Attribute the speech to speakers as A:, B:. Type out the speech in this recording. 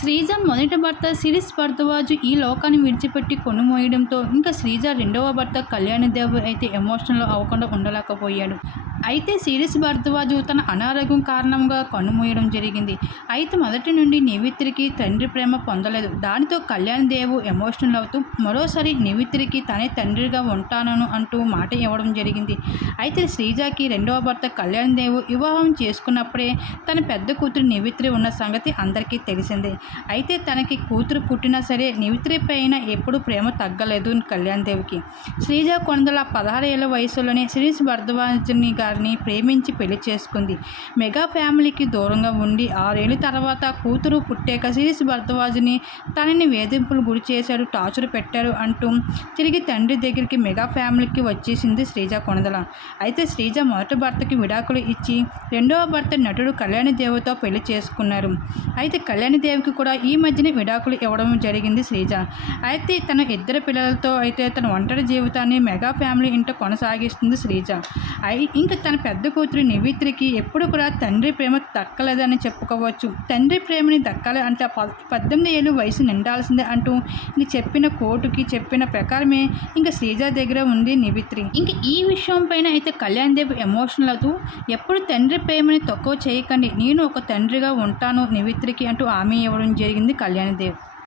A: శ్రీజ మొదటి భర్త సిరీస్ భరద్వాజ్ ఈ లోకాన్ని విడిచిపెట్టి కొనుమోయడంతో ఇంకా శ్రీజ రెండవ భర్త కళ్యాణదేవ్ అయితే ఎమోషనల్ అవ్వకుండా ఉండలేకపోయాడు. అయితే సిరీస్ భరద్వాజ్ తన అనారోగ్యం కారణంగా కన్నుమూయడం జరిగింది. అయితే మొదటి నుండి నివిత్రికి తండ్రి ప్రేమ పొందలేదు. దానితో కళ్యాణ్ దేవు ఎమోషనల్ అవుతూ మరోసారి నివిత్రికి తనే తండ్రిగా ఉంటానను అంటూ మాట ఇవ్వడం జరిగింది. అయితే శ్రీజాకి రెండవ భర్త కళ్యాణ్ దేవు వివాహం చేసుకున్నప్పుడే తన పెద్ద కూతురు నివిత్రి ఉన్న సంగతి అందరికీ తెలిసిందే. అయితే తనకి కూతురు పుట్టినా సరే నివిత్రి పైన ఎప్పుడూ ప్రేమ తగ్గలేదు కళ్యాణ్ దేవ్కి శ్రీజ కొందల పదహారు ఏళ్ళ వయసులోనే శ్రీస్ భరద్వాజని గారిని ప్రేమించి పెళ్ళి చేసుకుంది. మెగా ఫ్యామిలీకి దూరంగా ఉండి ఆరేళ్ళ తర్వాత కూతురు పుట్టాక శ్రీస్ భరద్వాజ్ని తనని వేధింపులు గురి చేశాడు టార్చర్ పెట్టారు అంటూ తిరిగి తండ్రి దగ్గరికి మెగా ఫ్యామిలీకి వచ్చేసింది శ్రీజ కొనదల అయితే శ్రీజ మొదటి భర్తకి విడాకులు ఇచ్చి రెండవ భర్త నటుడు కళ్యాణి దేవితో పెళ్ళి చేసుకున్నారు. అయితే కళ్యాణి దేవికి కూడా ఈ మధ్యనే విడాకులు ఇవ్వడం జరిగింది శ్రీజ. అయితే తన ఇద్దరు పిల్లలతో అయితే తన ఒంటరి జీవితాన్ని మెగా ఫ్యామిలీ ఇంట కొనసాగిస్తుంది శ్రీజ. అయి ఇంకా తన పెద్ద కూతురు నివిత్రికి ఎప్పుడు కూడా తండ్రి ప్రేమ దక్కలేదని చెప్పుకోవచ్చు. తండ్రి ప్రేమని దక్కాలి అంటే పద్దెనిమిది ఏళ్ళు వయసు నిండాల్సిందే అంటూ ఇంక చెప్పిన కోర్టుకి చెప్పిన ప్రకారమే ఇంకా శ్రీజ దగ్గర ఉంది నివిత్రి. ఇంక ఈ విషయం పైన అయితే కళ్యాణ్ దేవ్ ఎమోషనల్ అవుతూ ఎప్పుడు తండ్రి ప్రేమని తక్కువ చేయకండి నేను ఒక తండ్రిగా ఉంటాను నివిత్రికి అంటూ హామీ ఇవ్వడం జరిగింది కళ్యాణ్ దేవ్.